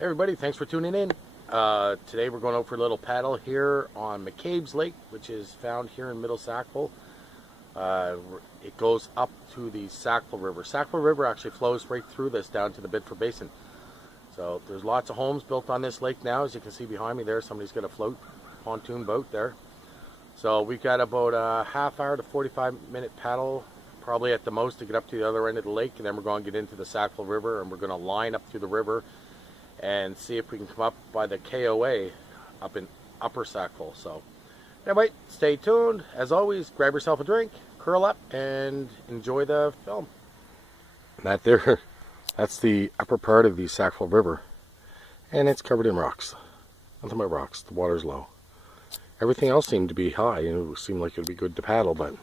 Hey everybody, thanks for tuning in. Today we're going out for a little paddle here on McCabe's Lake, which is found here in Middle Sackville. It goes up to the Sackville River. Sackville River actually flows right through this down to the Biddeford Basin. So there's lots of homes built on this lake now. As you can see behind me there, somebody's got a float pontoon boat there. So we've got about a half hour to 45-minute paddle, probably at the most, to get up to the other end of the lake, and then we're going to get into the Sackville River, and we're going to line up through the river and see if we can come up by the KOA up in Upper Sackville. So anyway, stay tuned. As always, grab yourself a drink, curl up, and enjoy the film. That's the upper part of the Sackville River, and it's covered in rocks. Nothing but rocks. The water's low. Everything else seemed to be high, and it seemed like it would be good to paddle, but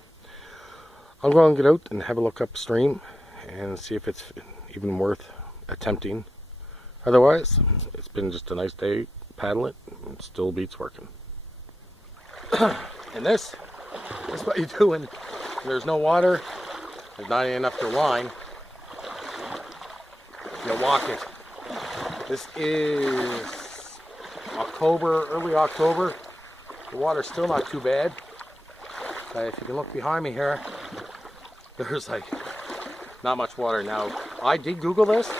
I'm going to get out and have a look upstream and see if it's even worth attempting. Otherwise, it's been just a nice day paddling. It still beats working. And this is what you do when there's no water, there's not enough to line. You walk it. This is October, early October. The water's still not too bad. If you can look behind me here, there's like not much water now. I did Google this,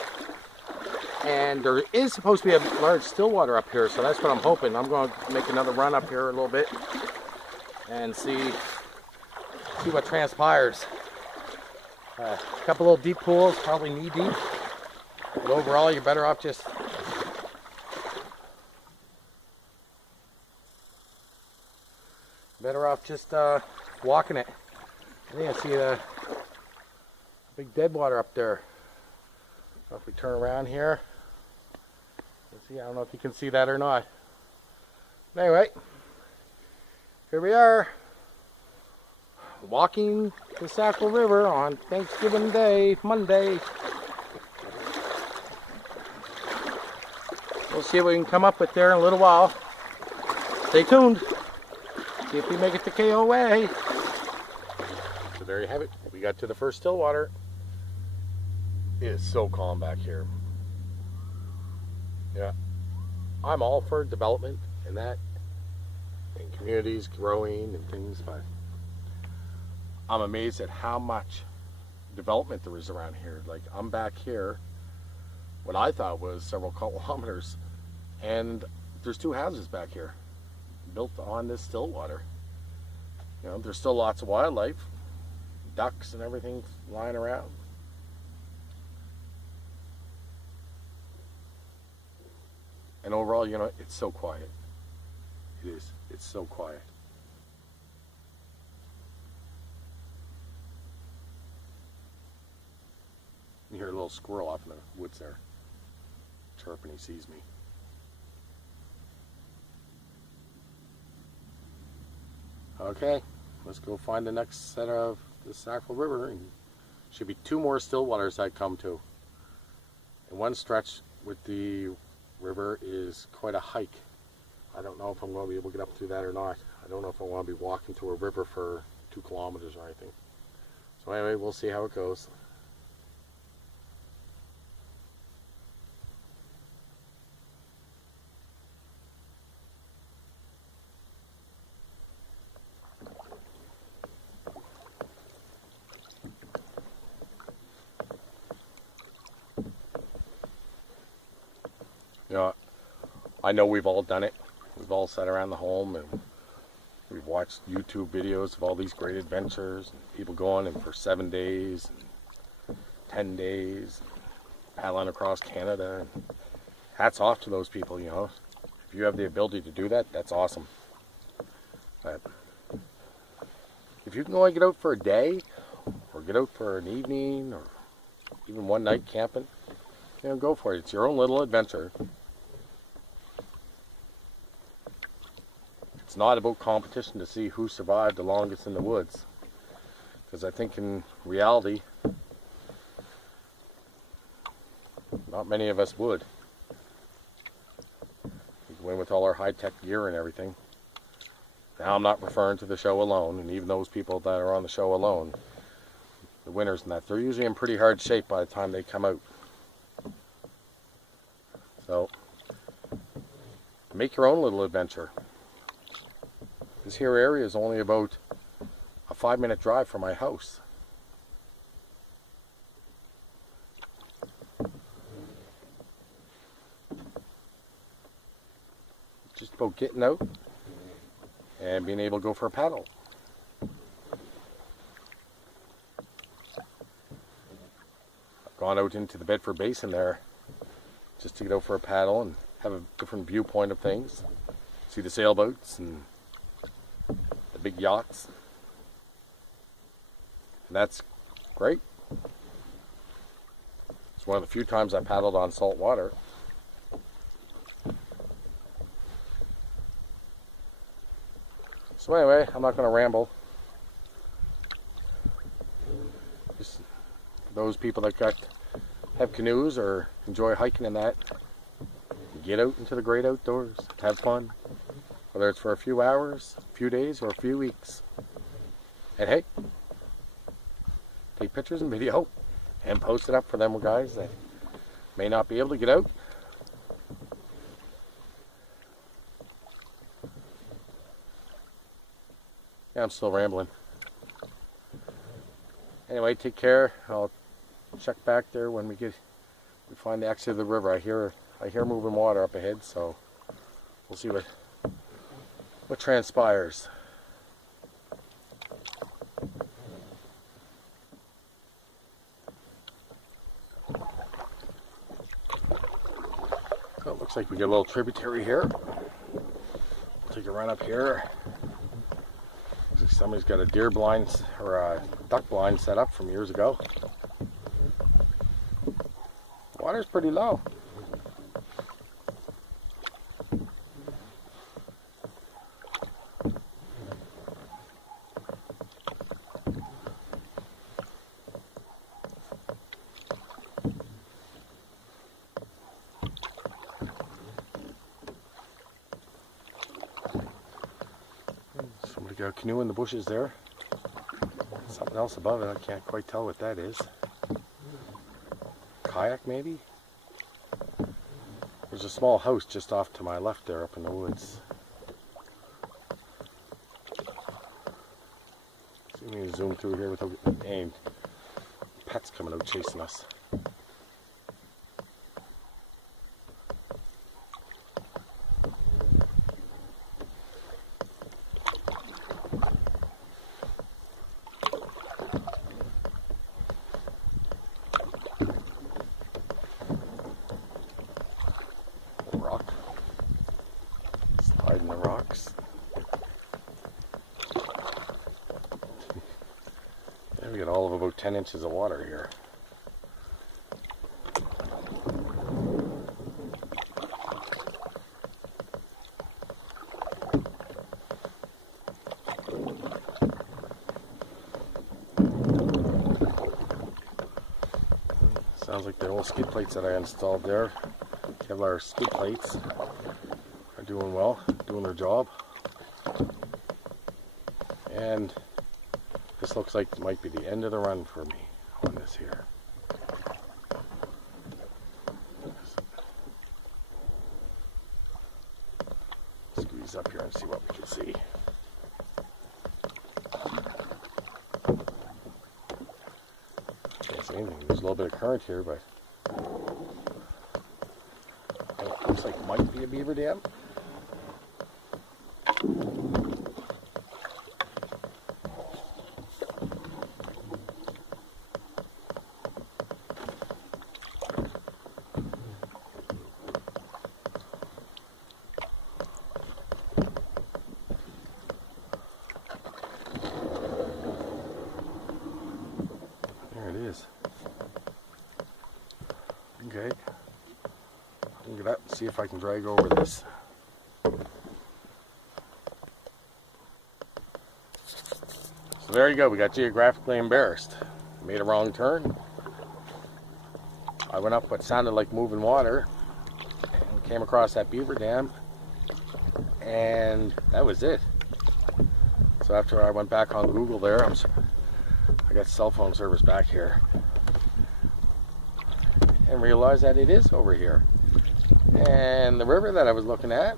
and there is supposed to be a large still-water up here, so that's what I'm hoping. I'm going to make another run up here a little bit and see what transpires. A couple little deep pools, probably knee-deep. But overall, you're better off just walking it. I think I see the big dead water up there. So if we turn around here, let's see, I don't know if you can see that or not. But anyway, here we are, walking the Sackville River on Thanksgiving Day, Monday. We'll see what we can come up with there in a little while. Stay tuned. See if we make it to KOA. So there you have it. We got to the first still water. It is so calm back here. Yeah, I'm all for development and that, and communities growing and things, but I'm amazed at how much development there is around here. Like, I'm back here, what I thought was several kilometers, and there's two houses back here built on this still water. You know, there's still lots of wildlife, ducks and everything lying around. And overall, you know, it's so quiet. It is. It's so quiet. You hear a little squirrel off in the woods there, chirping. He sees me. Okay, let's go find the next set of the Sackville River. And should be two more still waters I come to. And one stretch with the river is quite a hike. I don't know if I'm going to be able to get up through that or not. I don't know if I want to be walking through a river for 2 kilometers or anything. So anyway, we'll see how it goes. You know, I know we've all done it. We've all sat around the home and we've watched YouTube videos of all these great adventures, and people going in for 7 days and 10 days, paddling across Canada. And hats off to those people, you know. If you have the ability to do that, that's awesome. But if you can only get out for a day, or get out for an evening, or even one night camping, you know, go for it. It's your own little adventure. It's not about competition to see who survived the longest in the woods, because I think in reality, not many of us would. We go in with all our high-tech gear and everything. Now, I'm not referring to the show alone, and even those people that are on the show alone, the winners and that, they're usually in pretty hard shape by the time they come out. So make your own little adventure. This here area is only about a 5-minute drive from my house. Just about getting out and being able to go for a paddle. I've gone out into the Bedford Basin there just to get out for a paddle and have a different viewpoint of things. See the sailboats and the big yachts. And that's great. It's one of the few times I paddled on salt water. So anyway, I'm not going to ramble. Just for those people that have canoes or enjoy hiking and that, get out into the great outdoors, have fun, whether it's for a few hours, a few days, or a few weeks. And hey, take pictures and video and post it up for them guys that may not be able to get out. Yeah, I'm still rambling. Anyway, take care. I'll check back there when we find the exit of the river. I hear moving water up ahead, so we'll see what transpires. Oh, looks like we get a little tributary here. We'll take a run up here. Looks like somebody's got a deer blind or a duck blind set up from years ago. Water's pretty low. Somebody got a canoe in the bushes there. Something else above it, I can't quite tell what that is. Kayak maybe? There's a small house just off to my left there up in the woods. See me zoom through here without any pets coming out chasing us. Sliding the rocks. There we got all of about 10 inches of water here. Sounds like the old skid plates that I installed there. Kevlar skid plates are doing well, doing their job. And this looks like it might be the end of the run for me on this here. Squeeze up here and see what we can see. Can't see anything. There's a little bit of current here, but it looks like it might be a beaver dam. There it is. Okay. I'll get up and see if I can drag over this. So there you go, we got geographically embarrassed. Made a wrong turn. I went up what sounded like moving water and came across that beaver dam, and that was it. So after I went back on Google there, I got cell phone service back here and realized that it is over here. And the river that I was looking at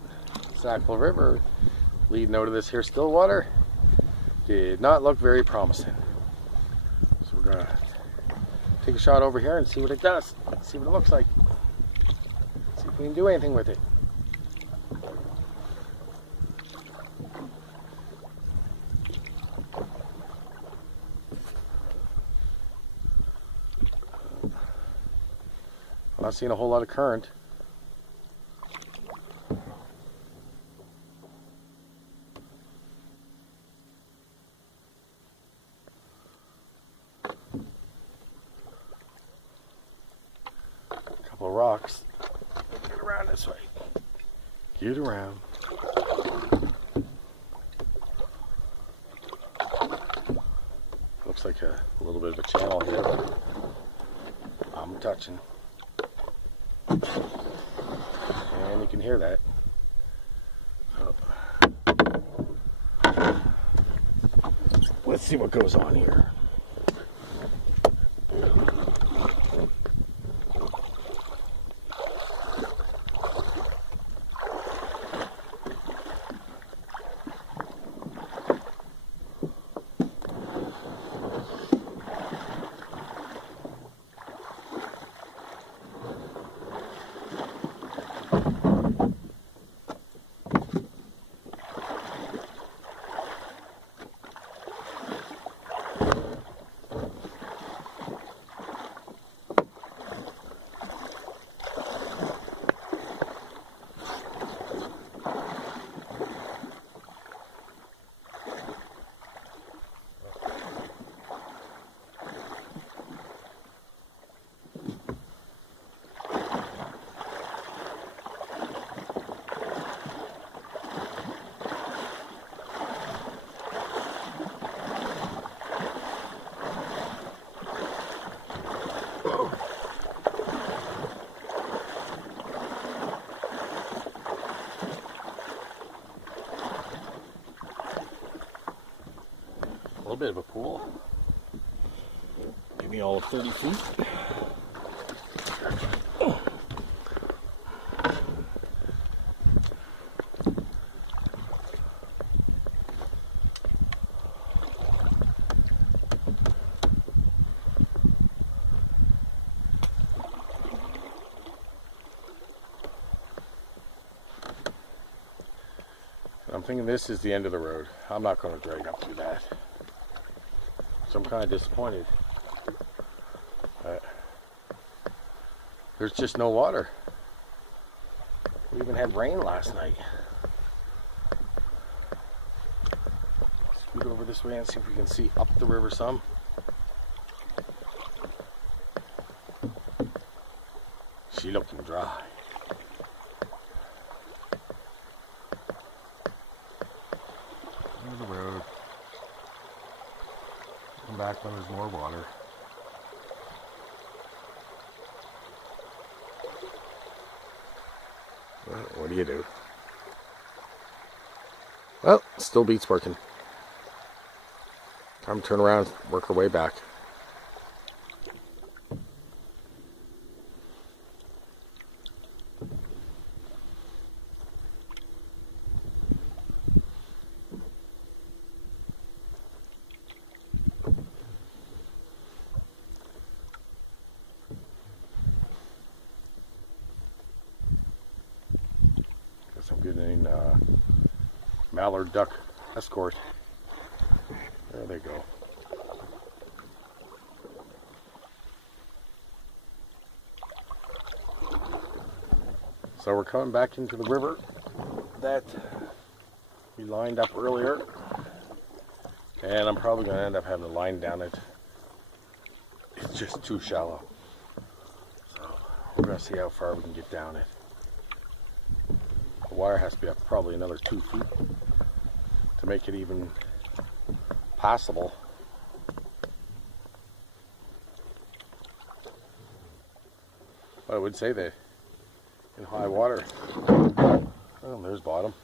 Sackville River leading out of this here still water did not look very promising. So we're gonna take a shot over here and see what it does. See what it looks like. See if we can do anything with it. I'm not seeing a whole lot of current. Couple of rocks. Get around this way. Get around. Looks like a little bit of a channel here, but I'm touching. And you can hear that. Let's see what goes on here. A little bit of a pool. Give me all of 30 feet. I'm thinking this is the end of the road. I'm not going to drag up through that. So I'm kind of disappointed. There's just no water. We even had rain last night. Scoot over this way and see if we can see up the river some. She looking dry. There's the road. Come back when there's more water. Well, what do you do? Well, still beats working. Time to turn around, work our way back. I'm getting mallard duck escort. There they go. So we're coming back into the river that we lined up earlier, and I'm probably going to end up having to line down it. It's just too shallow. So we're going to see how far we can get down it. The wire has to be up probably another 2 feet to make it even passable. But I would say that in high water, oh, there's bottom.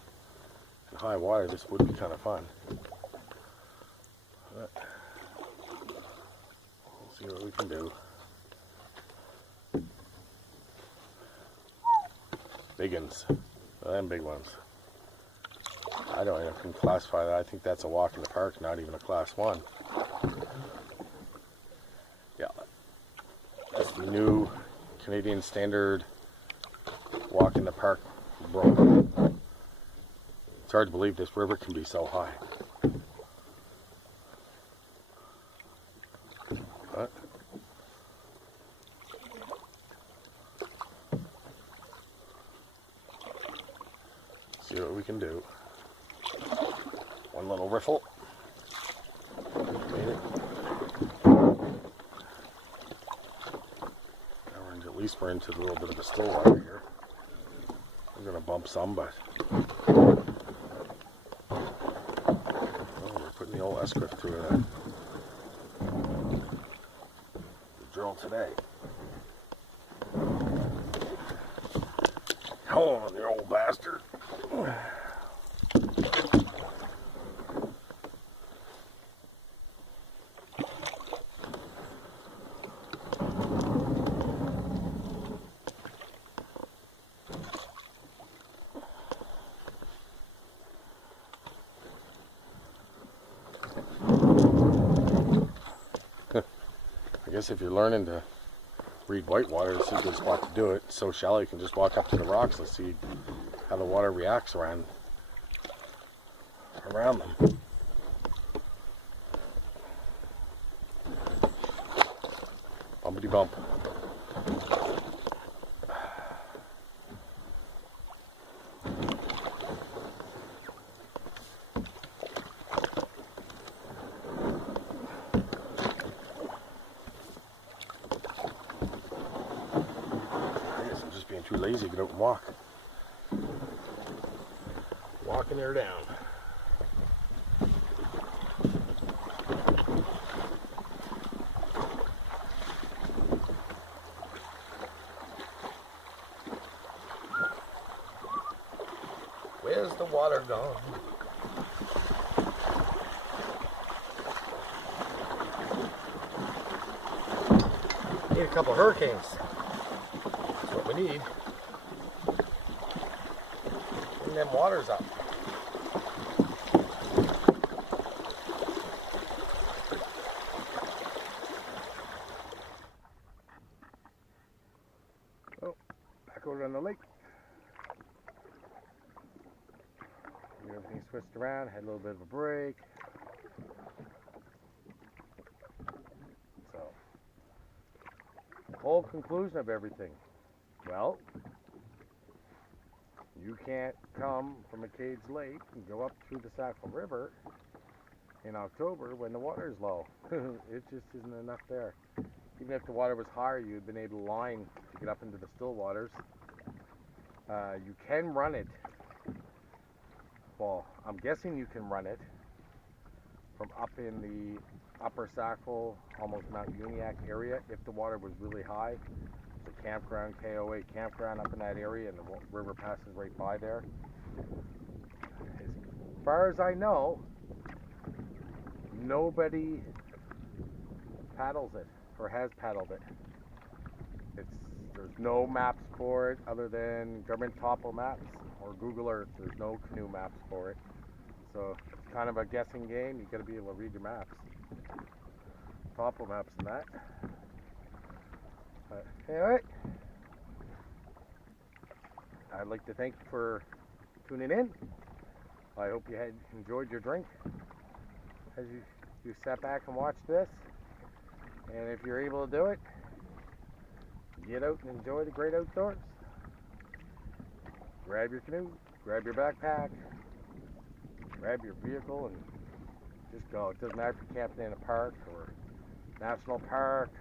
In high water, this would be kind of fun. But we'll see what we can do. Big ones. Them big ones. I don't even classify that. I think that's a walk in the park, not even a class 1. Yeah, that's the new Canadian standard walk in the park brook. It's hard to believe this river can be so high. But see what we can do. One little riffle. Made it. Now at least we're into a little bit of the still water here. We're going to bump some, but we're putting the old S-grip through the drill today. Hold on, you old bastard. I guess if you're learning to read whitewater, this is a good spot to do it. It's so shallow you can just walk up to the rocks and see how the water reacts around them. Bumpity bump. Too lazy to get out and walk. Walking her down. Where's the water gone? Need a couple hurricanes. That's what we need. And them water's up. Oh, back over on the lake. Get everything switched around, had a little bit of a break. So, the whole conclusion of everything. Well, you can't come from McCabe Lake and go up through the Sackville River in October when the water is low. It just isn't enough there. Even if the water was higher, you'd been able to line to get up into the still waters. You can run it. Well, I'm guessing you can run it from up in the upper Sackville, almost Mount Uniacke area if the water was really high. The campground, KOA campground up in that area, and the river passes right by there. As far as I know, nobody paddles it or has paddled it. There's no maps for it other than government topo maps or Google Earth. There's no canoe maps for it, so it's kind of a guessing game. You got to be able to read your maps, topo maps, and that. But anyway, I'd like to thank you for tuning in. I hope you had enjoyed your drink as you sat back and watched this. And if you're able to do it, get out and enjoy the great outdoors. Grab your canoe, grab your backpack, grab your vehicle, and just go. It doesn't matter if you're camping in a park or national park.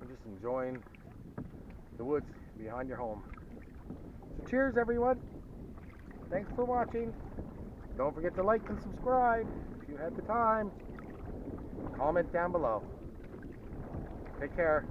You're just enjoying the woods behind your home. So cheers, everyone. Thanks for watching. Don't forget to like and subscribe if you had the time. Comment down below. Take care.